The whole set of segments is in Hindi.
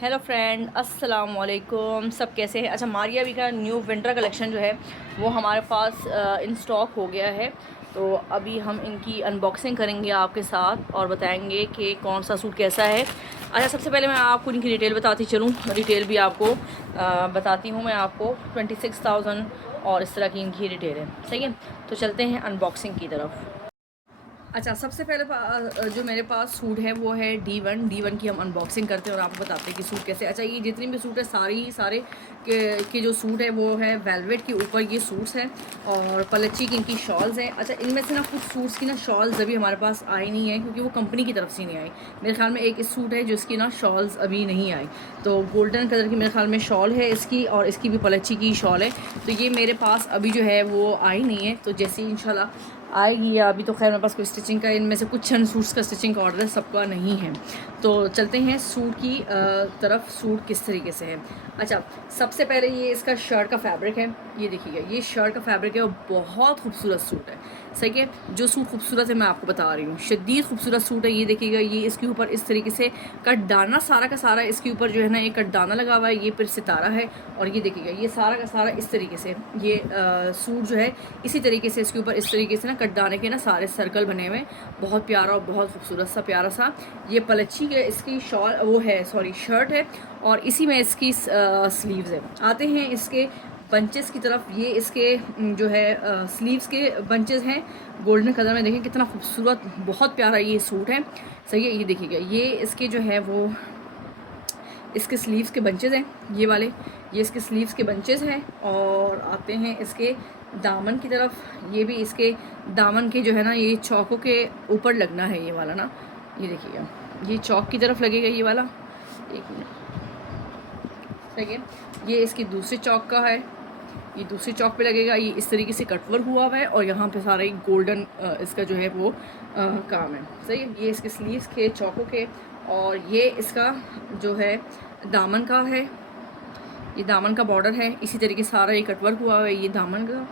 हेलो फ्रेंड, अस्सलाम वालेकुम। सब कैसे हैं? अच्छा, मारिया भी का न्यू विंटर कलेक्शन जो है वो हमारे पास इन स्टॉक हो गया है। तो अभी हम इनकी अनबॉक्सिंग करेंगे आपके साथ और बताएंगे कि कौन सा सूट कैसा है। अच्छा, सबसे पहले मैं आपको इनकी डिटेल बताती चलूँ। डिटेल भी आपको बताती हूँ मैं आपको। 26,000 और इस तरह की इनकी डिटेल है। सही है, तो चलते हैं अनबॉक्सिंग की तरफ। अच्छा, सबसे पहले जो मेरे पास सूट है वो है डी वन की हम अनबॉक्सिंग करते हैं और आपको बताते हैं कि सूट कैसे। अच्छा, ये जितनी भी सूट है सारे के जो सूट है वो है वेलवेट के ऊपर ये सूट्स हैं और पलच्ची की इनकी शॉल्स हैं। अच्छा, इनमें से ना कुछ सूट्स की ना शॉल्स अभी हमारे पास आई नहीं है क्योंकि वो कंपनी की तरफ से नहीं आई। मेरे ख्याल में एक इस सूट है जिसकी ना शॉल्स अभी नहीं आई। तो गोल्डन कलर की मेरे ख्याल में शॉल है इसकी और इसकी भी पलच्ची की शॉल है। तो ये मेरे पास अभी जो है वो आई नहीं है। तो जैसे ही इंशाल्लाह आएगी, या अभी तो खैर मेरे पास कोई स्टिचिंग का, इनमें से कुछ सूट्स का स्टिचिंग का ऑर्डर है, सबका नहीं है। तो चलते हैं सूट की तरफ। सूट किस तरीके से है। अच्छा, सबसे पहले ये इसका शर्ट का फैब्रिक है। ये देखिएगा, ये शर्ट का फैब्रिक है और बहुत खूबसूरत सूट है। सही है, जो सूट खूबसूरत है मैं आपको बता रही हूँ, शदीद खूबसूरत सूट है। ये देखिएगा, ये इसके ऊपर इस तरीके से कटदाना, सारा का सारा इसके ऊपर जो है ना ये कटदाना लगा हुआ है। ये फिर सितारा है और ये देखिएगा, ये सारा का सारा इस तरीके से ये सूट जो है इसी तरीके से इसके ऊपर इस तरीके से ना कटदाने के ना सारे सर्कल बने हुए। बहुत प्यारा और बहुत खूबसूरत सा प्यारा सा ये पलच्ची है। इसकी शॉल वो है, सॉरी शर्ट है और इसी में इसकी स्लीव्स है। आते हैं इसके बंचेस की तरफ। ये इसके जो है स्लीव्स के बंचेस हैं गोल्डन कलर में। देखें कितना खूबसूरत, बहुत प्यारा ये सूट है। सही है, ये देखिएगा, ये इसके जो है वो इसके स्लीव्स के बंचेस हैं ये वाले। ये इसके स्लीव्स के बंचेस हैं। और आते हैं इसके दामन की तरफ। ये भी इसके दामन के जो है ना ये चौकों के ऊपर लगना है ये वाला ना। ये देखिएगा, ये चौक की तरफ लगेगा ये वाला। एक मिनट, सही है। ये इसकी दूसरी चौक का है, ये दूसरी चौक पे लगेगा। ये इस तरीके से कटवर्क हुआ हुआ है और यहाँ पे सारा एक गोल्डन इसका जो है वो काम है। सही है, ये इसके स्लीव्स के चौकों के। और ये इसका जो है दामन का है, ये दामन का बॉर्डर है। इसी तरीके सारा ये कटवर्क हुआ है ये दामन का।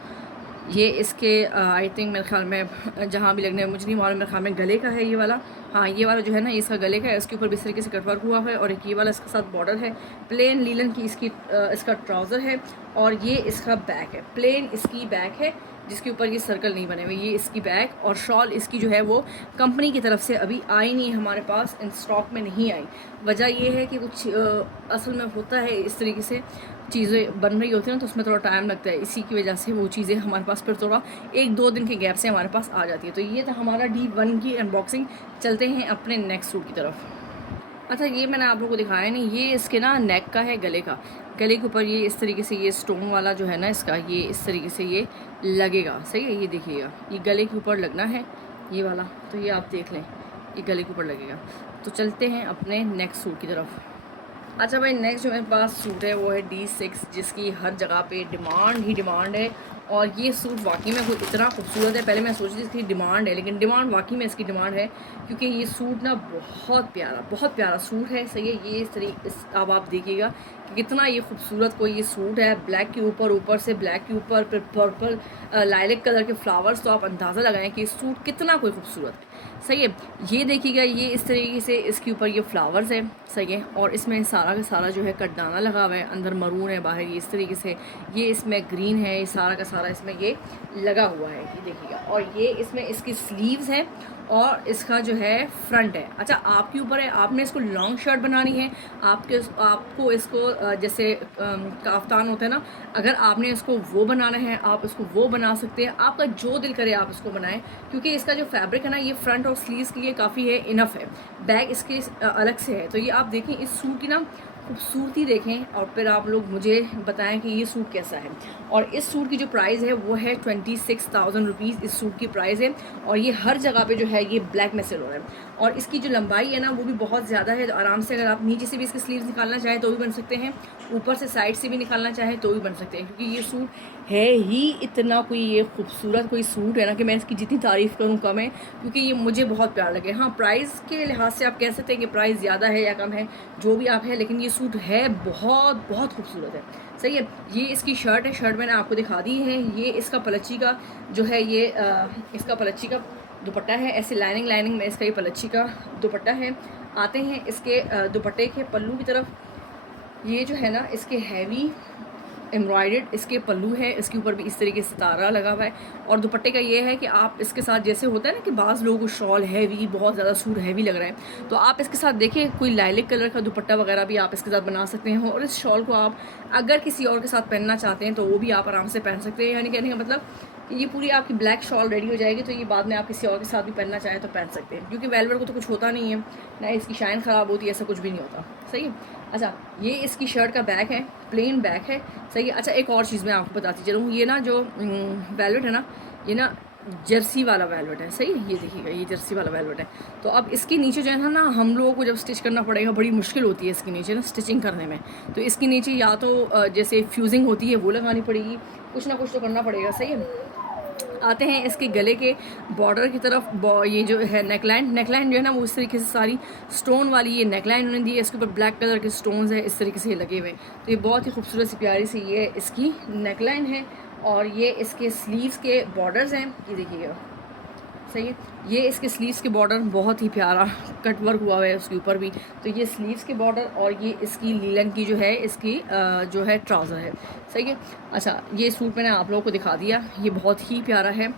ये इसके आई थिंक मेरे ख्याल में जहाँ भी लगने मुझे नहीं मालूम, मेरे ख्याल में गले का है ये वाला। हाँ, ये वाला जो है ना ये इसका गले का है। इसके ऊपर भी इस तरीके से कटवर्क हुआ है और एक ये वाला इसके साथ बॉर्डर है। प्लेन लीलन की इसकी इसका ट्राउज़र है और ये इसका बैक है। प्लेन इसकी बैक है जिसके ऊपर ये सर्कल नहीं बने हुए। ये इसकी बैक और शॉल इसकी जो है वो कंपनी की तरफ से अभी आई नहीं है, हमारे पास इन स्टॉक में नहीं आई। वजह ये है कि कुछ असल में होता है इस तरीके से चीज़ें बन रही होती हैं ना, तो उसमें थोड़ा टाइम लगता है। इसी की वजह से वो चीज़ें हमारे पास फिर थोड़ा 1-2 दिन के गैप से हमारे पास आ जाती है। तो ये था हमारा D1 की अनबॉक्सिंग। चलते हैं अपने नेक्स्ट सूट की तरफ। अच्छा, ये मैंने आप लोगों को दिखाया नहीं, ये इसके ना नेक का है, गले का। गले के ऊपर ये इस तरीके से ये स्टोन वाला जो है ना इसका, ये इस तरीके से ये लगेगा। सही है, ये देखिएगा, ये गले के ऊपर लगना है ये वाला। तो ये आप देख लें, ये गले के ऊपर लगेगा। तो चलते हैं अपने नेक्स्ट सूट की तरफ। अच्छा भाई, नेक्स्ट जो मेरे पास सूट है वो है D6, जिसकी हर जगह पे डिमांड ही डिमांड है। और ये सूट वाकई में कोई इतना खूबसूरत है। पहले मैं सोच रही थी इसकी डिमांड है, लेकिन डिमांड वाकई में इसकी डिमांड है क्योंकि ये सूट ना बहुत प्यारा सूट है। सही है, ये इस तरीके अब आप देखिएगा कि कितना ये खूबसूरत कोई ये सूट है। ब्लैक के ऊपर, ऊपर से ब्लैक के ऊपर फिर पर्पल लाइलेक कलर के फ्लावर्स। तो आप अंदाज़ा लगाएं कि ये सूट कितना कोई खूबसूरत है। सही है, ये देखिएगा, ये इस तरीके से इसके ऊपर ये फ्लावर्स है। सही है, और इसमें सारा का सारा जो है कटदाना लगा हुआ है। अंदर मरून है, बाहर ये इस तरीके से ये इसमें ग्रीन है। ये सारा का सारा इसमें ये लगा हुआ है, ये देखिएगा। और ये इसमें इसकी स्लीव्स है और इसका जो है फ्रंट है। अच्छा, आपके ऊपर है, आपने इसको लॉन्ग शर्ट बनानी है, आपको इसको जैसे काफ्तान होता है ना, अगर आपने इसको वो बनाना है आप इसको वो बना सकते हैं। आपका जो दिल करे आप इसको बनाएं क्योंकि इसका जो फैब्रिक है ना ये फ्रंट और स्लीव्स के लिए काफ़ी है, इनफ है। बैक इसके अलग से है। तो ये आप देखें, इस सूट की ना खूबसूरती देखें और फिर आप लोग मुझे बताएं कि ये सूट कैसा है। और इस सूट की जो प्राइस है वो है 26,000 रुपीज़ इस सूट की प्राइस है। और ये हर जगह पे जो है ये ब्लैक में सेल हो रहा है। और इसकी जो लंबाई है ना वो भी बहुत ज़्यादा है। तो आराम से अगर आप नीचे से भी इसके स्लीव्स निकालना चाहें तो भी बन सकते हैं, ऊपर से साइड से भी निकालना चाहें तो भी बन सकते हैं। क्योंकि ये सूट है ही इतना कोई ये खूबसूरत कोई सूट है ना कि मैं इसकी जितनी तारीफ़ करूँ कम है, क्योंकि ये मुझे बहुत प्यारा लगे। हाँ, प्राइस के लिहाज से आप कह सकते हैं कि प्राइस ज़्यादा है या कम है, जो भी आप है, लेकिन ये सूट है बहुत खूबसूरत है। सही है, ये इसकी शर्ट है, शर्ट मैंने आपको दिखा दी है। ये इसका पलच्ची का जो है ये इसका पलच्ची का दुपट्टा है। ऐसे लाइनिंग में इसका ये पलच्ची का दुपट्टा है। आते हैं इसके दुपट्टे के पल्लू की तरफ। ये जो है ना इसके हैवी एम्ब्रॉयडर्ड इसके पल्लू है, इसके ऊपर भी इस तरीके से तारा लगा हुआ है। और दुपट्टे का ये है कि आप इसके साथ, जैसे होता है ना कि बाज़ लोगों को शॉल हैवी, बहुत ज़्यादा सूट हैवी लग रहा है, तो आप इसके साथ देखिए कोई लाइलिक कलर का दुपट्टा वगैरह भी आप इसके साथ बना सकते हैं। और इस शॉल को आप अगर किसी और के साथ पहनना चाहते हैं तो वो भी आप आराम से पहन सकते हैं। यानी कहने का मतलब ये पूरी आपकी ब्लैक शॉल रेडी हो जाएगी, तो ये बाद में आप किसी और के साथ भी पहनना चाहें तो पहन सकते हैं, क्योंकि वेलवेट को तो कुछ होता नहीं है ना, इसकी शाइन ख़राब होती है, ऐसा कुछ भी नहीं होता। सही है। अच्छा, ये इसकी शर्ट का बैक है, प्लेन बैक है। सही है। अच्छा, एक और चीज़ मैं आपको बताती चलूँ, ये ना जो वेलवेट है ना, ये ना जर्सी वाला वेलवेट है। सही है। ये देखिएगा, ये जर्सी वाला वेलवेट है। तो अब इसके नीचे जो है ना हम लोगों को जब स्टिच करना पड़ेगा, बड़ी मुश्किल होती है इसके नीचे ना स्टिचिंग करने में। तो इसके नीचे या तो जैसे फ्यूजिंग होती है वो लगानी पड़ेगी, कुछ ना कुछ तो करना पड़ेगा। सही है। आते हैं इसके गले के बॉर्डर की तरफ। ये जो है नेकलाइन जो है ना वो इस तरीके से सारी स्टोन वाली ये नेकलाइन उन्होंने दी है। इसके ऊपर ब्लैक कलर के स्टोन्स है इस तरीके से लगे हुए। तो ये बहुत ही खूबसूरत सी प्यारी सी ये इसकी नेकलाइन है। और ये इसके स्लीव्स के बॉर्डर्स हैं, ये देखिएगा। सही है। ये इसके स्लीव्स के बॉर्डर बहुत ही प्यारा कट वर्क हुआ है उसके ऊपर भी। तो ये स्लीव्स के बॉर्डर और ये इसकी लीलन की जो है इसकी जो है ट्राउज़र है। सही है। अच्छा, ये सूट मैंने आप लोगों को दिखा दिया, ये बहुत ही प्यारा है,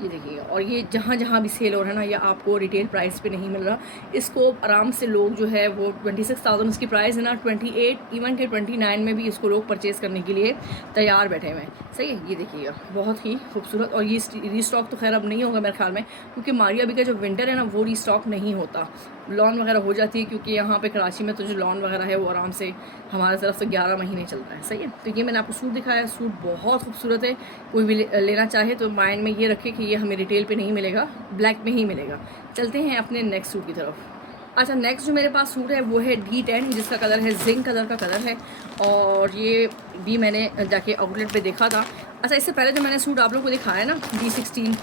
ये देखिएगा। और ये जहाँ जहाँ भी सेल हो रहा है ना, ये आपको रिटेल प्राइस पे नहीं मिल रहा। इसको आराम से लोग जो है वो 26,000 इसकी प्राइस है ना, 28 इवन के 29 में भी इसको लोग परचेज़ करने के लिए तैयार बैठे हुए हैं। सही है। ये देखिएगा, बहुत ही खूबसूरत। और ये रीस्टॉक तो खैर अब नहीं होगा मेरे ख्याल में, क्योंकि मारिया अभी का जो विंटर है ना वो रीस्टॉक नहीं होता, लॉन वगैरह हो जाती है, क्योंकि यहाँ पे कराची में तो जो लॉन वगैरह है वो आराम से हमारे तरफ से 11 महीने चलता है। सही है। तो ये मैंने आपको सूट दिखाया, सूट बहुत खूबसूरत है। कोई भी लेना चाहे तो माइंड में ये रखे कि ये हमें रिटेल पे नहीं मिलेगा, ब्लैक में ही मिलेगा। चलते हैं अपने नेक्स्ट सूट की तरफ। अच्छा, नेक्स्ट जो मेरे पास सूट है वो है D10, जिसका कलर है जिंक कलर का कलर है। और ये भी मैंने जाके आउटलेट पे देखा था। अच्छा, इससे पहले जो मैंने सूट आप लोगों को दिखाया ना D16,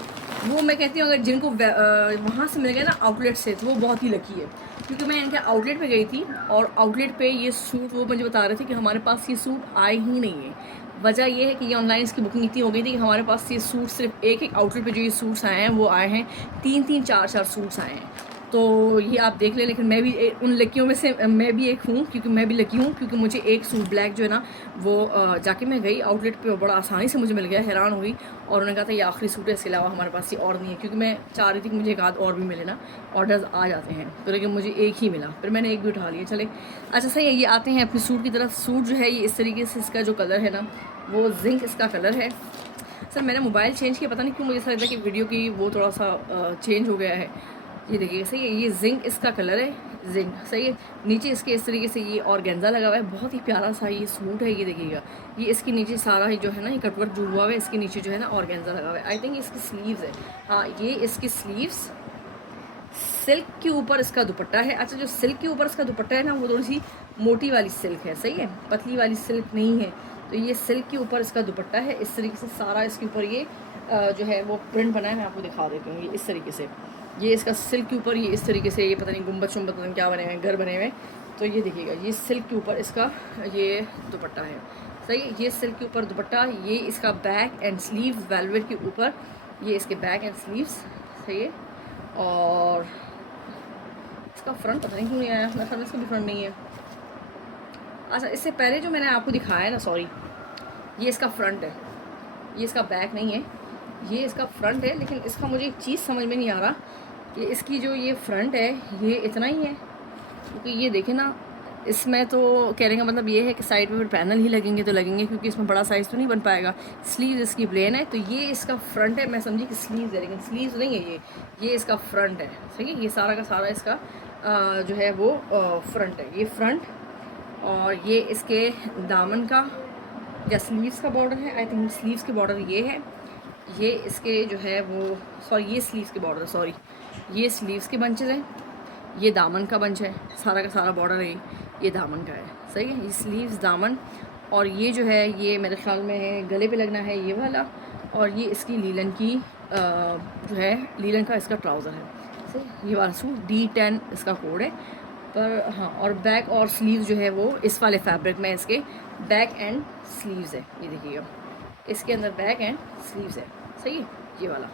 वो मैं कहती हूँ अगर जिनको वहाँ से मिल गया ना आउटलेट से, तो वो बहुत ही लकी है। क्योंकि मैं इनके आउटलेट पे गई थी और आउटलेट पे ये सूट वो मुझे बता रहे थे कि हमारे पास ये सूट आए ही नहीं है। वजह ये है कि ये ऑनलाइन इसकी बुकिंग इतनी हो गई थी कि हमारे पास ये सूट सिर्फ एक आउटलेट पे जो ये सूट्स आए हैं वो आए हैं 3-3, 4-4 सूट्स आए हैं। तो ये आप देख लें। लेकिन मैं भी उन लड़कियों में से मैं भी एक हूँ, क्योंकि मैं भी लकी हूँ, क्योंकि मुझे एक सूट ब्लैक जो है ना वो जाके मैं गई आउटलेट पे, बड़ा आसानी से मुझे मिल गया, हैरान हुई। और उन्होंने कहा था ये आखिरी सूट है, इसके अलावा हमारे पास ये और नहीं है, क्योंकि मैं चाह रही थी कि मुझे एक आध और भी मिले ना, ऑर्डर्स आ जाते हैं। तो लेकिन मुझे एक ही मिला, फिर मैंने एक भी उठा लिया। चले, अच्छा सही है। ये आते हैं अपने सूट की तरफ। सूट जो है ये इस तरीके से, इसका जो कलर है ना वो जिंक इसका कलर है। सर मैंने मोबाइल चेंज किया, पता नहीं क्यों मुझे ऐसा लगता है कि वीडियो की वो थोड़ा सा चेंज हो गया है। ये देखिए सही है, ये जिंक इसका कलर है, जिंक। सही है। नीचे इसके इस तरीके से ये ऑर्गेन्जा लगा हुआ है, बहुत ही प्यारा सा ये सूट है। ये देखिएगा, ये इसके नीचे सारा ही जो है ना ये कटवर्क जो हुआ हुआ है, इसके नीचे जो है ना ऑर्गेन्जा लगा हुआ है। आई थिंक इसकी स्लीव्स है, हाँ ये इसकी स्लीव्स। सिल्क के ऊपर इसका दुपट्टा है। अच्छा, जो सिल्क के ऊपर इसका दुपट्टा है ना वो थोड़ी सी मोटी वाली सिल्क है। सही है, पतली वाली सिल्क नहीं है। तो ये सिल्क के ऊपर इसका दुपट्टा है, इस तरीके से सारा इसके ऊपर ये जो है वो प्रिंट बना है। मैं आपको दिखा देती हूँ। ये इस तरीके से, ये इसका सिल्क के ऊपर ये इस तरीके से, ये पता नहीं गुम्बद शुम्बद पता नहीं क्या बने हुए हैं, घर बने हुए हैं। तो ये देखिएगा, ये सिल्क के ऊपर इसका ये दुपट्टा है। सही है। ये सिल्क के ऊपर दुपट्टा, ये इसका बैक एंड स्लीव वेलवेट के ऊपर, ये इसके बैक एंड स्लीव्स। सही है। और इसका फ्रंट पता नहीं क्यों नहीं आया, मेरे ख्याल में इसका भी फ्रंट नहीं है। अच्छा, इससे पहले जो मैंने आपको दिखाया है ना, सॉरी, ये इसका फ्रंट है, ये इसका बैक नहीं है, ये इसका फ्रंट है। लेकिन इसका मुझे एक चीज़ समझ में नहीं आ रहा कि इसकी जो ये फ्रंट है ये इतना ही है, क्योंकि ये देखें ना, इसमें तो कहने का मतलब ये है कि साइड में फिर पैनल ही लगेंगे तो लगेंगे, क्योंकि इसमें बड़ा साइज़ तो नहीं बन पाएगा। स्लीव इसकी प्लेन है, तो ये इसका फ्रंट है। मैं समझी कि स्लीव है, लेकिन स्लीव नहीं है, ये इसका फ्रंट है। सही है। ये सारा का सारा इसका जो है वो फ्रंट है, ये फ्रंट। और ये इसके दामन का या स्लीव्स का बॉर्डर है। आई थिंक स्लीव्स के बॉर्डर ये है, ये इसके जो है वो, सॉरी ये स्लीव्स के बॉर्डर, सॉरी ये स्लीव्स के बंचेज हैं, ये दामन का बंच है, सारा का सारा बॉर्डर है ये दामन का है। सही है। ये स्लीव्स, दामन, और ये जो है ये मेरे ख्याल में गले पे लगना है ये वाला। और ये इसकी लीलन की जो है लीलन का इसका ट्राउज़र है। सही, ये वाला सूट D10 इसका कोड है। पर हाँ, और बैक और स्लीव जो है वो इस वाले फैब्रिक में इसके बैक एंड स्लीव्स है। ये देखिएगा, इसके अंदर बैक एंड स्लीव्स है। सही है, ये वाला।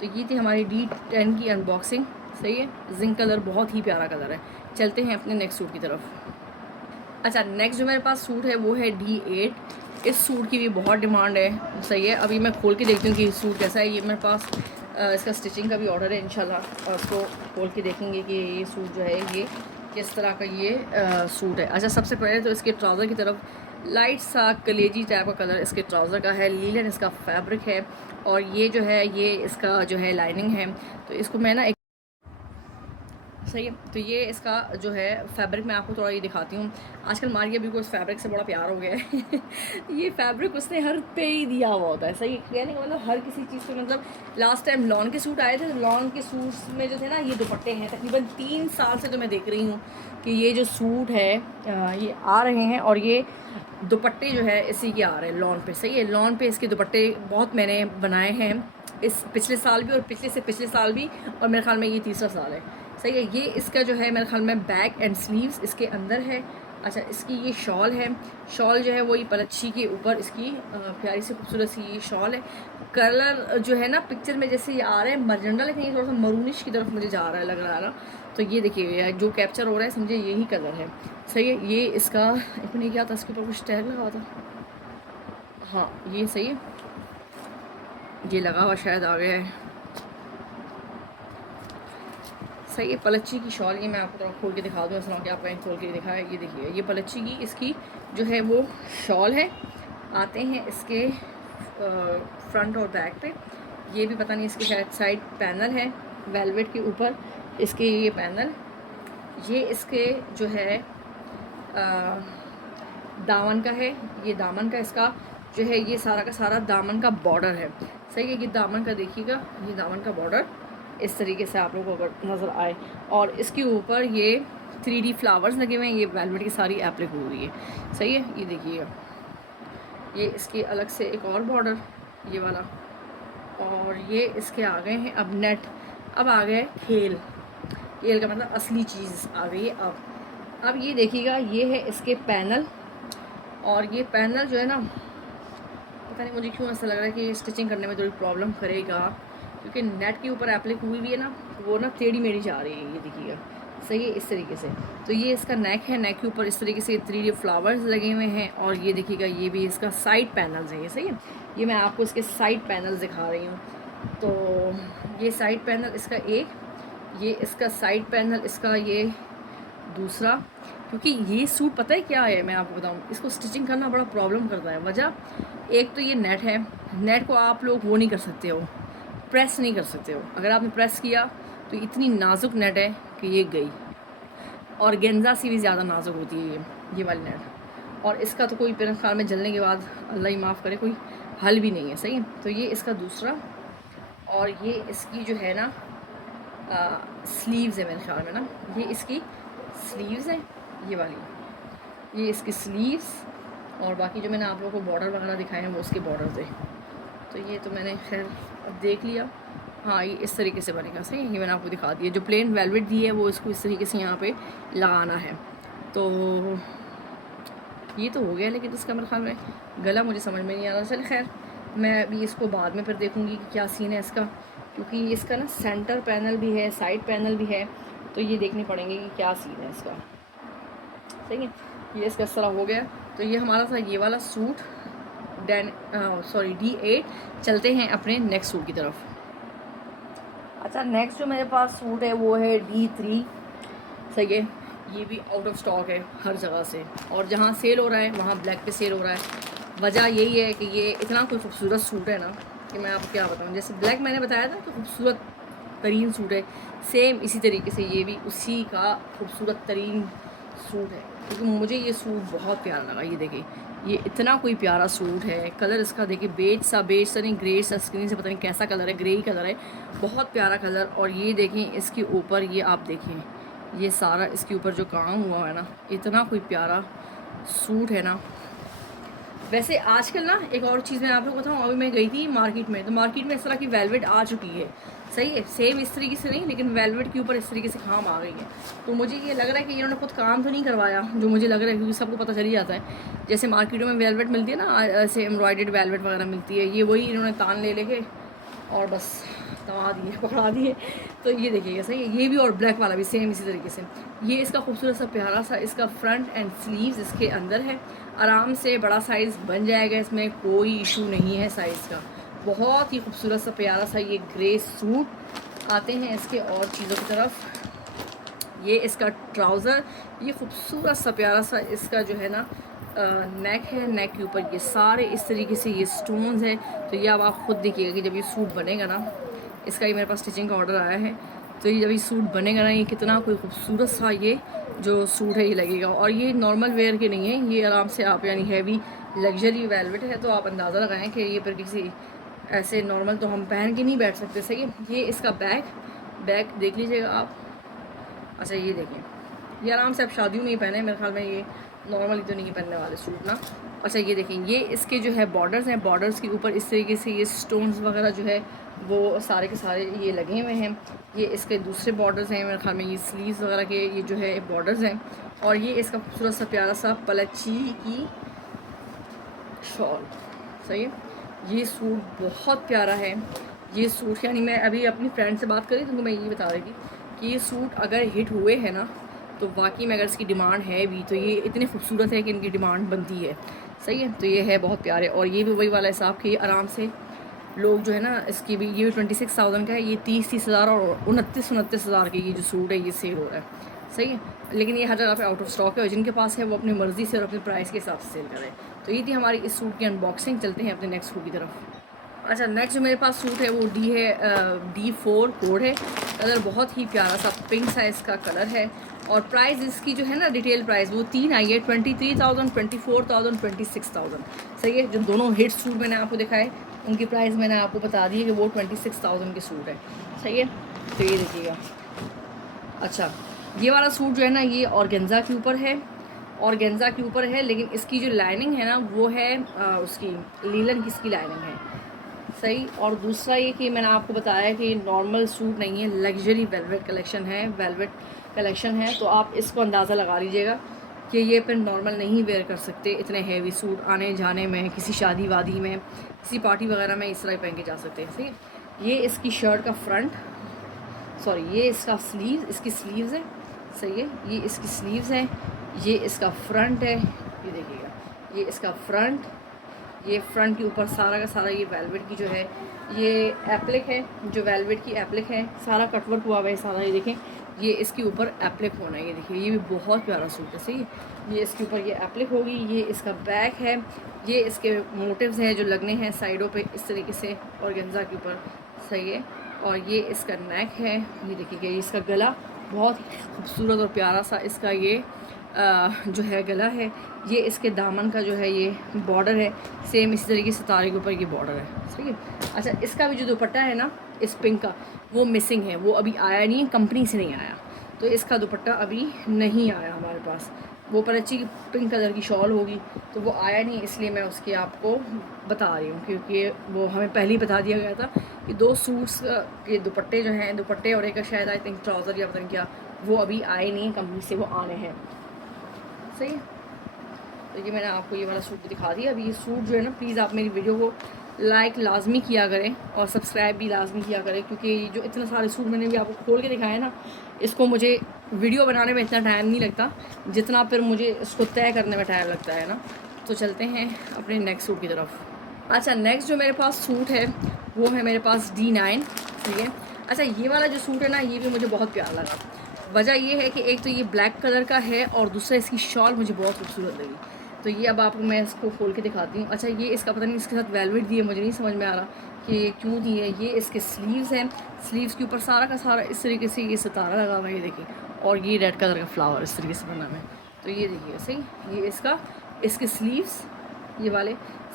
तो ये थी हमारी D10 की अनबॉक्सिंग। सही है। जिंक कलर बहुत ही प्यारा कलर है, चलते हैं अपने नेक्स्ट सूट की तरफ। अच्छा, नेक्स्ट जो मेरे पास सूट है वो है D8। इस सूट की भी बहुत डिमांड है, सही है। अभी मैं खोल के देखती हूँ कि सूट कैसा है। ये मेरे पास इसका स्टिचिंग का भी ऑर्डर है इंशाल्लाह, और इसको खोल के देखेंगे कि ये सूट जो है ये किस तरह का ये सूट है। अच्छा, सबसे पहले तो इसके ट्राउज़र की तरफ लाइट सा कलेजी टाइप का कलर इसके ट्राउज़र का है, लीलन इसका फैब्रिक है, और ये जो है ये इसका जो है लाइनिंग है। तो इसको मैं ना एक, सही है, तो ये इसका जो है फैब्रिक मैं आपको थोड़ा ये दिखाती हूँ। आजकल मारिया भी को इस फैब्रिक से बड़ा प्यार हो गया है ये फैब्रिक उसने हर पे ही दिया हुआ होता है, सही है, कहने का मतलब हर किसी चीज़ पे। मतलब लास्ट टाइम लॉन के सूट आए थे, तो लॉन के सूट्स में जो थे ना ये दुपट्टे हैं, तकरीबन 3 साल से तो मैं देख रही हूँ कि ये जो सूट है ये आ रहे हैं, और ये दुपट्टे जो है इसी के आ रहे हैं लॉन पे, सही है। लॉन पे इसके दुपट्टे बहुत मैंने बनाए हैं, इस पिछले साल भी और पिछले से पिछले साल भी, और मेरे ख्याल में ये तीसरा साल है, सही है। ये इसका जो है मेरे ख्याल में बैक एंड स्लीव्स इसके अंदर है। अच्छा, इसकी ये शॉल है, शॉल जो है वो ये पलच्छी के ऊपर इसकी प्यारी सी खूबसूरत सी ये शॉल है। कलर जो है ना पिक्चर में जैसे ये आ रहा है मरजंडा, लेकिन ये थोड़ा सा मरूनिश की तरफ मुझे जा रहा है, लग रहा है ना। तो ये देखिए जो कैप्चर हो रहा है समझे यही कलर है, सही है। ये इसका एक मिनट क्या था, इसके ऊपर कुछ टैग लगा था, हाँ ये सही है, ये लगा हुआ शायद आ गया है, सही है। पलच्छी की शॉल, ये मैं आपको थोड़ा खोल के दिखा दूँ, ऐसा कि आपने खोल के दिखाया। ये देखिए ये पलच्छी की इसकी जो है वो शॉल है। आते हैं इसके फ्रंट और बैक पे, ये भी पता नहीं इसके शायद साइड पैनल है वेलवेट के ऊपर इसके, ये पैनल, ये इसके जो है दामन का है, ये दामन का इसका जो है ये सारा का सारा दामन का बॉर्डर है, सही है। ये दामन का देखिएगा, ये दामन का बॉर्डर इस तरीके से आप लोगों को अगर नज़र आए, और इसके ऊपर ये 3D फ्लावर्स लगे हुए हैं, ये वेलवेट की सारी एप्लिक हुई है, सही है। ये देखिएगा, ये इसके अलग से एक और बॉर्डर ये वाला, और ये इसके आ गए हैं अब नेट, अब आ गए खेल, खेल का मतलब असली चीज़ आ गई है अब ये देखिएगा, ये है इसके पैनल, और ये पैनल जो है ना पता नहीं मुझे क्यों ऐसा लग रहा है कि स्टिचिंग करने में थोड़ी प्रॉब्लम करेगा, क्योंकि नेट के ऊपर एप्लिक हुई भी है ना, वो ना टेढ़ी मेढ़ी जा रही है, ये देखिएगा, सही है, इस तरीके से। तो ये इसका नेक है, नेक के ऊपर इस तरीके से 3D फ्लावर्स लगे हुए हैं, और ये देखिएगा ये भी इसका साइड पैनल्स हैं, ये सही है। ये मैं आपको इसके साइड पैनल्स दिखा रही हूँ। तो ये साइड पैनल इसका एक, ये इसका साइड पैनल इसका ये दूसरा, क्योंकि ये सूट पता है क्या है मैं आपको बताऊँ, इसको स्टिचिंग करना बड़ा प्रॉब्लम करता है। वजह एक तो ये नेट है, नेट को आप लोग वो नहीं कर सकते हो, प्रेस नहीं कर सकते हो। अगर आपने प्रेस किया तो इतनी नाजुक नेट है कि ये गई, और गेंजा से भी ज़्यादा नाजुक होती है ये वाली नेट, और इसका तो कोई मेरे ख्याल में जलने के बाद अल्लाह ही माफ़ करे कोई हल भी नहीं है, सही है। तो ये इसका दूसरा, और ये इसकी जो है ना स्लीव्स है मेरे ख्याल में ना, ये इसकी स्लीव्स है ये वाली, ये इसकी स्लीव्स, और बाकी जो मैंने आप लोगों को बॉर्डर वगैरह दिखाए हैं वो उसके बॉर्डर थे। तो ये तो मैंने खैर अब देख लिया, हाँ ये इस तरीके से बनेगा, सही है। ये मैंने आपको दिखा दिया, जो प्लेन वेलवेट दी है वो इसको इस तरीके से यहाँ पे लगाना है। तो ये तो हो गया, लेकिन इसका मेरे ख्याल में गला मुझे समझ में नहीं आ रहा। चल खैर मैं अभी इसको बाद में फिर देखूँगी कि क्या सीन है इसका, क्योंकि इसका ना सेंटर पैनल भी है, साइड पैनल भी है, तो ये देखने पड़ेंगे कि क्या सीन है इसका, सही है। ये इसका इस तरह हो गया। तो ये हमारा था ये वाला सूट D8। चलते हैं अपने नेक्स्ट सूट की तरफ। अच्छा, नेक्स्ट जो मेरे पास सूट है वो है D3, सही है। ये भी आउट ऑफ स्टॉक है हर जगह से, और जहाँ सेल हो रहा है वहाँ ब्लैक पे सेल हो रहा है। वजह यही है कि ये इतना कोई खूबसूरत सूट है ना कि मैं आपको क्या बताऊँ। जैसे ब्लैक मैंने बताया था कि खूबसूरत तरीन सूट है, सेम इसी तरीके से ये भी उसी का खूबसूरत तरीन सूट है, क्योंकि मुझे ये सूट बहुत प्यारा लगा। ये देखिए ये इतना कोई प्यारा सूट है, कलर इसका देखिए बेज सा नहीं, ग्रे सा, स्क्रीन से पता नहीं कैसा कलर है, ग्रे ही कलर है, बहुत प्यारा कलर। और ये देखें इसके ऊपर, ये आप देखें ये सारा इसके ऊपर जो काम हुआ है ना, इतना कोई प्यारा सूट है ना। वैसे आजकल ना एक और चीज़ मैं आप लोग बताऊँ, अभी मैं गई थी मार्केट में, तो मार्केट में इस तरह की वेलवेट आ चुकी है, सही है, सेम इस तरीके से नहीं, लेकिन वेलवेट के ऊपर इस तरीके से काम आ गई है। तो मुझे ये लग रहा है कि इन्होंने खुद काम तो नहीं करवाया, जो मुझे लग रहा है, क्योंकि सबको पता चल ही जाता है। जैसे मार्केटों में वेलवेट मिलती है ना, ऐसे एम्ब्रॉयडर्ड वेलवेट वगैरह मिलती है, ये वही इन्होंने तान ले लेके और बस दबा दिए, पकड़ा दिए। तो ये देखिएगा सही है, ये भी और ब्लैक वाला भी सेम इसी तरीके से। ये इसका खूबसूरत सा प्यारा सा इसका फ्रंट एंड स्लीव्स इसके अंदर है। आराम से बड़ा साइज़ बन जाएगा, इसमें कोई इशू नहीं है साइज़ का। बहुत ही खूबसूरत सा प्यारा सा ये ग्रे सूट। आते हैं इसके और चीज़ों की तरफ। ये इसका ट्राउज़र, ये खूबसूरत सा प्यारा सा इसका जो है ना नेक है। नेक के ऊपर ये सारे इस तरीके से ये स्टोन्स हैं। तो ये अब आप ख़ुद देखिएगा कि जब ये सूट बनेगा ना, इसका ये मेरे पास स्टिचिंग का ऑर्डर आया है, तो ये जब ये सूट बनेगा ना, ये कितना कोई खूबसूरत सा ये जो सूट है ये लगेगा। और ये नॉर्मल वेयर के नहीं है, ये आराम से आप यानी हैवी लग्जरी वेलवेट है। तो आप अंदाज़ा लगाएं कि ये पर किसी ऐसे नॉर्मल तो हम पहन के नहीं बैठ सकते। सही है। ये इसका बैग देख लीजिएगा आप। अच्छा ये देखिए, ये आराम से आप शादियों में ही पहने, मेरे ख्याल में ये नॉर्मली तो नहीं पहनने वाले सूट ना। अच्छा ये देखें, ये इसके जो है बॉर्डर्स हैं, बॉर्डर्स के ऊपर इस तरीके से ये स्टोन्स वगैरह जो है वो सारे के सारे ये लगे हुए हैं। ये इसके दूसरे बॉर्डर्स हैं, मेरे ख्याल में ये स्लीव्स वगैरह के ये जो है बॉर्डर्स हैं। और ये इसका खूबसूरत सा प्यारा सा पलची की शॉल। सही है। ये सूट बहुत प्यारा है। ये सूट यानी मैं अभी अपनी फ्रेंड से बात करी तो मैं ये बता रही थी कि ये सूट अगर हिट हुए हैं ना, तो वाकई में अगर इसकी डिमांड है भी तो ये इतने खूबसूरत है कि इनकी डिमांड बनती है। सही है। तो ये है बहुत प्यारे। और ये भी वही वाला हिसाब कि आराम से लोग जो है ना, इसकी भी ये 26,000 का है। ये 30 हज़ार और 29 हज़ार के ये जो सूट है ये सेल हो रहा है। सही है। लेकिन ये हर जगह पे आउट ऑफ स्टॉक है और जिनके पास है वो अपनी मर्ज़ी से और अपने प्राइस के हिसाब से सेल करें। तो ये थी हमारी इस सूट की अनबॉक्सिंग। चलते हैं अपने नेक्स्ट सूट की तरफ। अच्छा नेक्स्ट जो मेरे पास सूट है वो D4 कोड है। कलर बहुत ही प्यारा सा पिंक सा इसका कलर है। और प्राइस इसकी जो है ना डिटेल प्राइस वो 3 आई है, 23,000, 24,000, 26,000। सही है। जो दोनों हिट सूट मैंने आपको दिखाए उनकी प्राइस मैंने आपको बता दी है कि वो 26,000 के सूट है। सही है। तो ये देखिएगा। अच्छा ये वाला सूट जो है ना ये ऑर्गेन्जा के ऊपर है, ऑर्गेन्जा के ऊपर है, लेकिन इसकी जो लाइनिंग है ना वो है उसकी लीलन की इसकी लाइनिंग है। सही। और दूसरा ये कि मैंने आपको बताया कि नॉर्मल सूट नहीं है, लग्जरी वेलवेट कलेक्शन है, वेलवेट कलेक्शन है। तो आप इसको अंदाज़ा लगा लीजिएगा कि ये फिर नॉर्मल नहीं वेयर कर सकते। इतने हेवी सूट आने जाने में, किसी शादी वादी में, किसी पार्टी वगैरह में इस तरह पहन के जा सकते हैं। सही। ये इसकी शर्ट का फ्रंट, सॉरी ये इसका स्लीव, इसकी स्लीव्स है। सही है। ये इसकी स्लीव्स है, ये इसका फ्रंट है। ये देखिएगा, ये इसका फ्रंट, ये फ्रंट के ऊपर सारा का सारा ये वेलवेट की जो है ये एप्लिक है, जो वेलवेट की एप्लिक है, सारा कटवर्क हुआ हुआ है सारा। ये देखें, ये इसके ऊपर एप्लिक होना है। ये देखिए, ये भी बहुत प्यारा सूट है। सही है। ये इसके ऊपर ये एप्लिक होगी। ये इसका बैक है, ये इसके मोटिव्स हैं जो लगने हैं साइडों पे इस तरीके से ऑर्गेन्जा के ऊपर। सही है। और ये इसका नेक है। ये देखिएगा, ये इसका गला बहुत खूबसूरत और प्यारा सा इसका ये जो है गला है। ये इसके दामन का जो है ये बॉर्डर है, सेम इसी तरीके से तारे के ऊपर ये बॉर्डर है। ठीक है। अच्छा इसका भी जो दुपट्टा है ना इस पिंक का वो मिसिंग है, वो अभी आया नहीं है, कंपनी से नहीं आया। तो इसका दुपट्टा अभी नहीं आया हमारे पास। वो पर अच्छी पिंक कलर की शॉल होगी तो वो आया नहीं, इसलिए मैं उसकी आपको बता रही हूँ, क्योंकि वो हमें पहले ही बता दिया गया था कि 2 सूट्स के दुपट्टे जो हैं, दुपट्टे और एक शायद आई थिंक ट्राउज़र या पता नहीं क्या, वो अभी आए नहीं हैं कंपनी से, वो आने हैं। सही है। तो ये मैंने आपको ये वाला सूट दिखा दिया। अभी ये सूट जो है ना, प्लीज़ आप मेरी वीडियो को लाइक लाजमी किया करें और सब्सक्राइब भी लाजमी किया करें, क्योंकि जो इतने सारे सूट मैंने भी आपको खोल के दिखाए ना, इसको मुझे वीडियो बनाने में इतना टाइम नहीं लगता जितना फिर मुझे इसको तय करने में टाइम लगता है ना। तो चलते हैं अपने नेक्स्ट सूट की तरफ। अच्छा नेक्स्ट जो मेरे पास सूट है वो है मेरे पास D9। ठीक है। अच्छा ये वाला जो सूट है ना ये भी मुझे बहुत प्यारा लगा। वजह ये है कि एक तो ये ब्लैक कलर का है और दूसरा इसकी शॉल मुझे बहुत खूबसूरत लगी। तो ये अब आपको मैं इसको खोल के दिखाती हूँ। अच्छा ये इसका पता नहीं इसके साथ वेलवेट दिए, मुझे नहीं समझ में आ रहा कि क्यों दिए। ये इसके स्लीव्स हैं, स्लीव्स के ऊपर सारा का सारा इस तरीके से ये सितारा लगा हुआ है, ये देखिए। और ये रेड कलर का फ्लावर इस तरीके से बना हुआ है। तो ये देखिए सही, ये इसके स्लीव्स ये वाले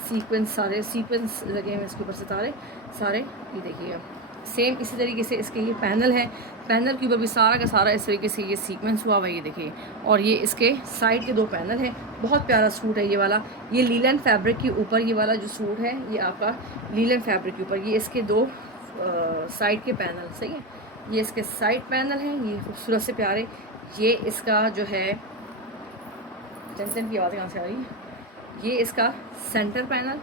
सीक्वेंस, सारे सीक्वेंस लगे हैं इसके ऊपर सितारे सारे। ये देखिएगा सेम इसी तरीके से इसके ये पैनल है, पैनल के ऊपर भी सारा का सारा इस तरीके से ये सीक्वेंस हुआ हुआ है। ये देखिए। और ये इसके साइड के 2 पैनल हैं। बहुत प्यारा सूट है ये वाला। ये लीलन फैब्रिक के ऊपर ये वाला जो सूट है ये आपका लीलन फैब्रिक के ऊपर, ये इसके 2 साइड के पैनल। सही है। ये इसके साइड पैनल हैं, ये खूबसूरत से प्यारे। ये इसका जो है टेंशन की आवाज़ कहाँ से आ रही है, ये इसका सेंटर पैनल।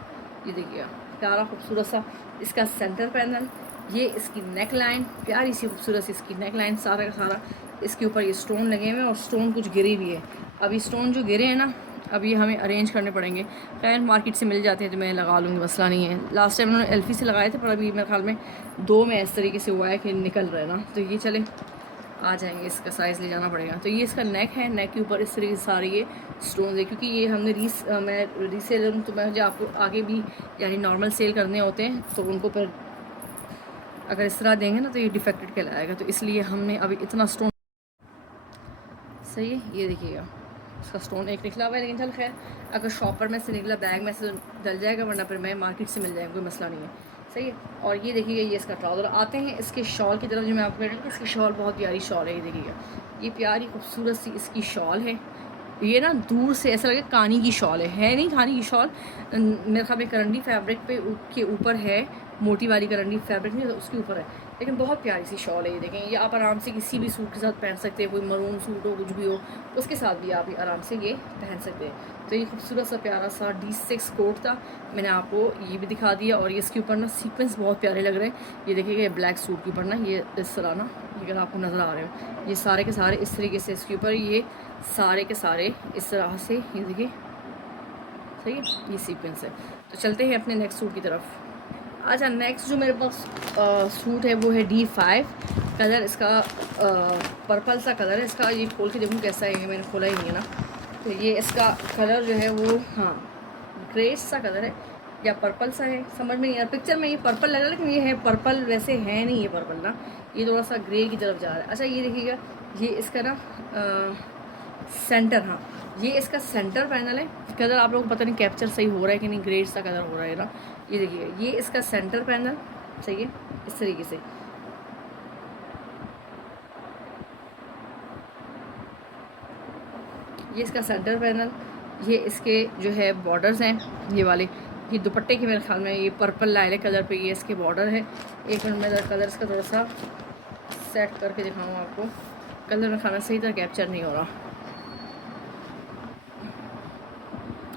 ये देखिएगा प्यारा खूबसूरत सा इसका सेंटर पैनल। ये इसकी नेक लाइन, प्यारी सी खूबसूरत सी इसकी नेक लाइन, सारा का सारा इसके ऊपर ये स्टोन लगे हुए हैं और स्टोन कुछ गिरे भी है। अभी स्टोन जो गिरे हैं ना, अभी हमें अरेंज करने पड़ेंगे। खैर मार्केट से मिल जाते हैं तो मैं लगा लूँगी, मसला नहीं है। लास्ट टाइम उन्होंने एल्फी से लगाए थे, पर अभी मेरे ख्याल में 2 में इस तरीके से हुआ है कि निकल रहे ना, तो ये चले आ जाएंगे। इसका साइज़ ले जाना पड़ेगा। तो ये इसका नेक है, नेक के ऊपर इस तरीके से सारे ये स्टोन है, क्योंकि ये हमने मैं रीसेलर हूँ, तो मैं जो आपको आगे भी यानी नॉर्मल सेल करने होते हैं, तो उनको पर अगर इस तरह देंगे ना तो ये डिफेक्टेड कहलाएगा, तो इसलिए हमने अभी इतना स्टोन। सही है, ये देखिएगा इसका स्टोन एक निकला हुआ है, लेकिन चल खैर अगर शॉपर में से निकला बैग में से डल जाएगा, वरना फिर मैं मार्केट से मिल जाएगा, कोई मसला नहीं है। सही है। और ये देखिएगा ये इसका ट्राउज़र। आते हैं इसके शॉल की तरफ, जो मैं आपको कह रही हूँ इसकी शॉल बहुत प्यारी शॉल है। ये देखिएगा ये प्यारी खूबसूरत सी इसकी शॉल है। ये ना दूर से ऐसा लगे कानी की शॉल है नहीं कानी की शॉल, मेरे ख्याल में करंडी फैब्रिक पे के ऊपर है, मोटी वाली करंडी फैब्रिक नहीं, उसके ऊपर है, लेकिन बहुत प्यारी सी शॉल है। ये देखें, ये आप आराम से किसी भी सूट के साथ पहन सकते हैं, कोई मरून सूट हो कुछ भी हो उसके साथ भी आप आराम से ये पहन सकते हैं। तो ये खूबसूरत सा प्यारा सा D6 कोट था, मैंने आपको ये भी दिखा दिया। और ये इसके ऊपर ना सीक्वेंस बहुत प्यारे लग रहे हैं। ये देखिएगा ये ब्लैक सूट के ऊपर ना ये इस तरह ना, अगर आपको नज़र आ रहे हो, ये सारे के सारे इस तरीके से इसके ऊपर ये सारे के सारे इस तरह से, ये देखिए सही है, ये सीक्वेंस है। तो चलते हैं अपने नेक्स्ट सूट की तरफ। अच्छा, नेक्स्ट जो मेरे पास सूट है वो है D5 कलर, इसका पर्पल सा कलर है इसका। ये खोल के देखूँ कैसा है, ये मैंने खोला ही नहीं है ना। तो ये इसका कलर जो है वो हाँ ग्रे सा कलर है या पर्पल सा है, समझ में नहीं यार, पिक्चर में ये पर्पल लग रहा है लेकिन ये है पर्पल, वैसे है नहीं ये पर्पल ना, ये थोड़ा सा ग्रे की तरफ जा रहा है। अच्छा ये देखिएगा ये इसका ना सेंटर, हाँ ये इसका सेंटर पैनल है। कलर आप लोगों को पता नहीं कैप्चर सही हो रहा है कि नहीं, ग्रे सा कलर हो रहा है ना। ये देखिए ये इसका सेंटर पैनल सही है इस तरीके से। ये इसका सेंटर पैनल, ये इसके जो है बॉर्डर्स हैं ये वाले। ये दुपट्टे के मेरे ख्याल में ये पर्पल लाइलेक कलर पे ये इसके बॉर्डर है। एक मिनट में कलर इसका थोड़ा सा सेट करके दिखाऊँ आपको, कलर में ख्याल में सही तरह कैप्चर नहीं हो रहा।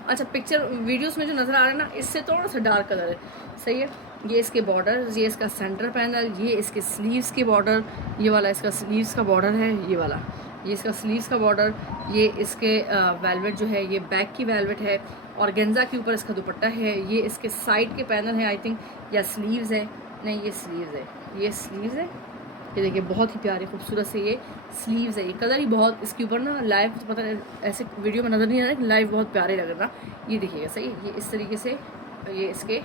अच्छा पिक्चर वीडियोस में जो नज़र आ रहा है ना, इससे थोड़ा सा डार्क कलर है। सही है। ये इसके बॉर्डर, ये इसका सेंटर पैनल, ये इसके स्लीव्स के बॉर्डर, ये वाला इसका स्लीव्स का बॉर्डर है, ये वाला ये इसका स्लीव्स का बॉर्डर, ये इसके वेलवेट जो है ये बैक की वेलवेट है, और गेंजा के ऊपर इसका दुपट्टा है। ये इसके साइड के पैनल है आई थिंक, या स्लीव्स है, नहीं ये स्लीव्स है, ये स्लीव्स है। ये देखिए बहुत ही प्यारे खूबसूरत से ये स्लीव्स है। ये कलर ही बहुत इसके ऊपर ना लाइव तो पता नहीं, ऐसे वीडियो में नज़र नहीं आ रहा है, लाइव बहुत प्यारे लग रहा है। ये देखिएगा सही, ये इस तरीके से ये इसके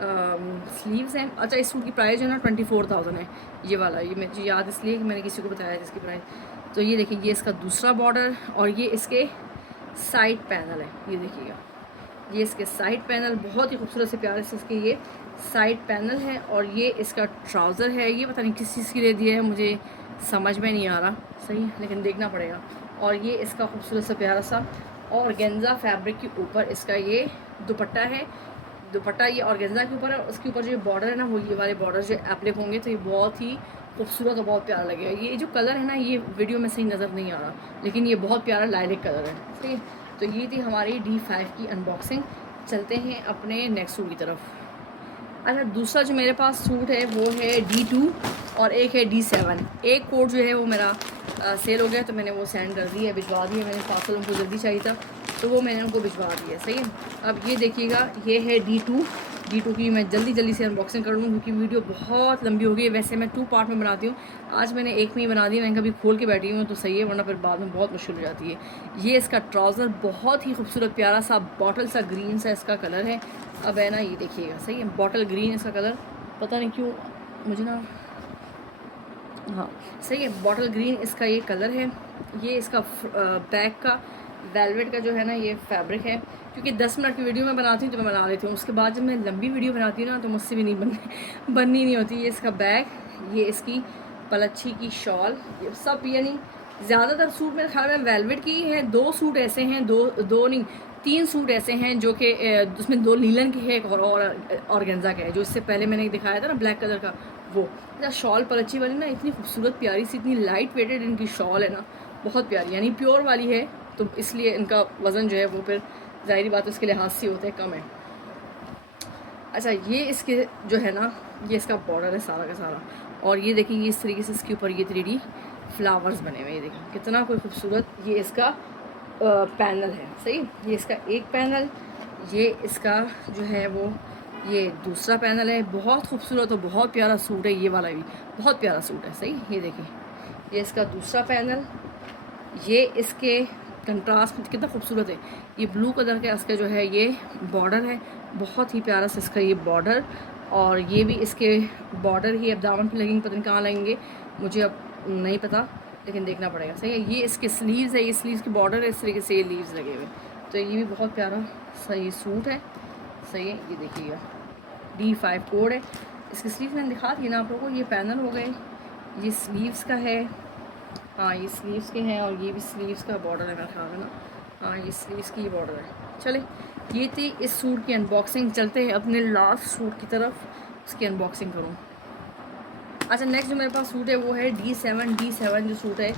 स्लीव्स हैं। अच्छा इस सूट की प्राइस जो है ना 24,000 है ये वाला। ये मुझे याद इसलिए कि मैंने किसी को बताया था इसकी प्राइस। तो ये देखिए ये इसका दूसरा बॉर्डर, और ये इसके साइड पैनल है। ये देखिएगा ये इसके साइड पैनल बहुत ही खूबसूरत से प्यारे से इसके ये साइड पैनल है। और ये इसका ट्राउज़र है, ये पता नहीं किस चीज़ के लिए दिया है, मुझे समझ में नहीं आ रहा सही, लेकिन देखना पड़ेगा। और ये इसका खूबसूरत सा प्यारा सा ऑर्गेन्जा फैब्रिक के ऊपर इसका ये दुपट्टा है। दुपट्टा ये ऑर्गेन्जा के ऊपर है, उसके ऊपर जो बॉर्डर है ना वो ये वाले बॉर्डर जो एप्लिक होंगे, तो ये बहुत ही खूबसूरत और बहुत प्यारा लगेगा। ये जो कलर है ना ये वीडियो में सही नज़र नहीं आ रहा, लेकिन ये बहुत प्यारा लाइलिक कलर है। ठीक है, तो ये थी हमारी D5 की अनबॉक्सिंग। चलते हैं अपने नेक्स्ट सूट की तरफ। अच्छा दूसरा जो मेरे पास सूट है वो है D2 और एक है D7। एक कोट जो है वो मेरा सेल हो गया, तो मैंने वो सेंड कर दिया, भिजवा दिया मैंने, पार्सल उनको जल्दी चाहिए था तो वो मैंने उनको भिजवा दिया। सही है। अब ये देखिएगा ये है D2 की मैं जल्दी से अनबॉक्सिंग कर लूँ, क्योंकि वीडियो बहुत लंबी हो गई। वैसे मैं 2 पार्ट में बनाती हूँ, आज मैंने एक में ही बना दी, मैंने कभी खोल के बैठी हूँ तो सही है, वरना फिर बाद में बहुत मुश्किल हो जाती है। ये इसका ट्राउज़र बहुत ही खूबसूरत प्यारा सा बॉटल सा ग्रीन सा इसका कलर है। अब है ना ये देखिएगा सही है, बॉटल ग्रीन इसका कलर, पता नहीं क्यों मुझे ना, हाँ सही है, बॉटल ग्रीन इसका ये कलर है। ये इसका बैक का वेलवेट का जो है ना ये फैब्रिक है, क्योंकि 10 मिनट की वीडियो मैं बनाती हूँ तो मैं बना लेती हूँ, उसके बाद जब मैं लंबी वीडियो बनाती हूँ ना तो मुझसे भी नहीं बननी नहीं होती। ये इसका बैग, ये इसकी पलच्छी की शॉल, ये सब यानी ज़्यादातर सूट मेरे ख्याल में वेलवेट की है। 2 सूट ऐसे हैं, दो नहीं 3 सूट ऐसे हैं जो कि उसमें 2 लीलन के है, एक और ऑर्गेन्जा का है, जो इससे पहले मैंने दिखाया था ना ब्लैक कलर का वो। अच्छा शॉल पलच्छी वाली ना इतनी खूबसूरत प्यारी सी, इतनी लाइट वेटेड इनकी शॉल है ना, बहुत प्यारी, यानी प्योर वाली है, तो इसलिए इनका वज़न जो है वो फिर ज़ाहिरी बात है उसके लिहाज से होता है कम है। अच्छा ये इसके जो है ना, ये इसका बॉर्डर है सारा का सारा। और ये देखेंगे इस तरीके से इसके ऊपर ये 3D फ्लावर्स बने हुए, ये देखें कितना कोई खूबसूरत ये इसका पैनल है। सही, ये इसका एक पैनल, ये इसका जो है वो ये दूसरा पैनल है। बहुत खूबसूरत और बहुत प्यारा सूट है, ये वाला भी बहुत प्यारा सूट है। सही, ये देखिए ये इसका दूसरा पैनल, ये इसके कंट्रास्ट में कितना खूबसूरत है। ये ब्लू कलर का इसका जो है ये बॉर्डर है, बहुत ही प्यारा सा इसका ये बॉर्डर। और ये भी इसके बॉर्डर ही अब दामन पे लगेंगे, पता नहीं कहाँ लगेंगे मुझे अब नहीं पता, लेकिन देखना पड़ेगा। सही है, ये इसके स्लीव्स है, ये स्लीव्स की बॉर्डर है, इस तरीके से ये लीव्स लगे हुए। तो ये भी बहुत प्यारा सही सूट है। सही है, ये देखिएगा D5 कोड है। इसकी स्लीव्स मैंने दिखा दी ना आप लोगों को। ये पैनल हो गए, ये स्लीव्स का है। हाँ ये स्लीव्स के हैं, और ये भी स्लीव्स का बॉर्डर है मेरा ख्याल है ना। हाँ ये स्लीव्स की बॉर्डर है। चले, ये थी इस सूट की अनबॉक्सिंग। चलते हैं अपने लास्ट सूट की तरफ, उसकी अनबॉक्सिंग करूँ। अच्छा नेक्स्ट जो मेरे पास सूट है वो है D7 जो सूट है।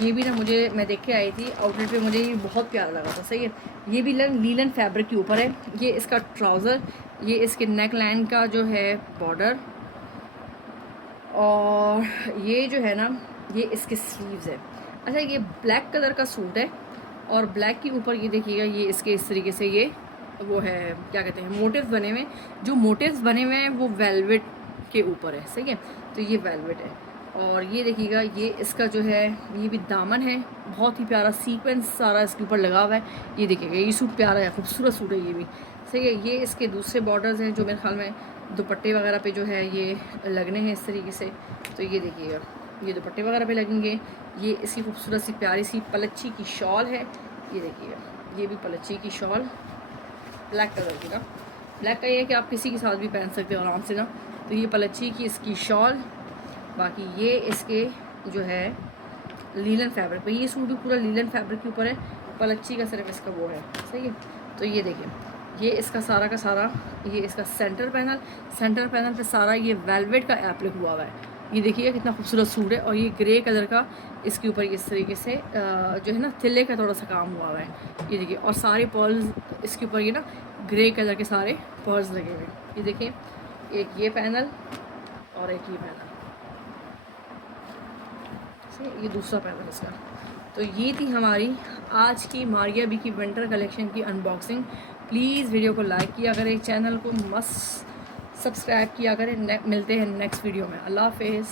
ये भी ना मुझे, मैं देख के आई थी आउटलेट पे, मुझे ये बहुत प्यारा लगा था। सही है, ये भी लीलन फैब्रिक के ऊपर है। ये इसका ट्राउज़र, ये इसके नेक लाइन का जो है बॉर्डर, और ये जो है ना ये इसके स्लीव्स है। अच्छा ये ब्लैक कलर का सूट है, और ब्लैक के ऊपर ये देखिएगा ये इसके इस तरीके से ये वो है, क्या कहते हैं, मोटिव्स बने हुए हैं। जो मोटिव्स बने हुए हैं वो वेलवेट के ऊपर है। सही है, तो ये वेलवेट है। और ये देखिएगा ये इसका जो है ये भी दामन है, बहुत ही प्यारा सीक्वेंस सारा इसके ऊपर लगा हुआ है। ये देखिएगा ये सूट प्यारा है, खूबसूरत सूट है ये भी। सही है, ये इसके दूसरे बॉर्डर्स हैं जो मेरे ख्याल में दुपट्टे वगैरह पे जो है ये लगने हैं इस तरीके से। तो ये देखिएगा ये दुपट्टे वगैरह पे लगेंगे। ये इसकी खूबसूरत सी प्यारी सी पलच्छी की शॉल है। ये देखिएगा ये भी पलच्छी की शॉल ब्लैक कलर की ना। ब्लैक का ये है कि आप किसी के साथ भी पहन सकते हो आराम से ना। तो ये पलच्छी की इसकी शॉल, बाकी ये इसके जो है लीलन फैब्रिक पे, ये सूट भी पूरा लीलन फैब्रिक के ऊपर है। पलच्छी का सिर्फ इसका वो है। सही है, तो ये देखिए ये इसका सारा का सारा ये इसका सेंटर पैनल पे सारा ये वेलवेट का एप्लिक हुआ हुआ है। ये देखिए कितना खूबसूरत सूट है। और ये ग्रे कलर का इसके ऊपर इस तरीके से जो है ना तिल्ले का थोड़ा सा काम हुआ हुआ है। ये देखिए, और सारे पर्ल्स इसके ऊपर ये ना ग्रे कलर के सारे पर्ल्स लगे हुए। ये देखिए एक ये पैनल और एक ये पैनल, ये दूसरा पैनल इसका। तो ये थी हमारी आज की मारिया बी की विंटर कलेक्शन की अनबॉक्सिंग। प्लीज़ वीडियो को लाइक किया करें, चैनल को मस्त सब्सक्राइब किया करें। मिलते हैं नेक्स्ट वीडियो में। अल्लाह हाफिज़।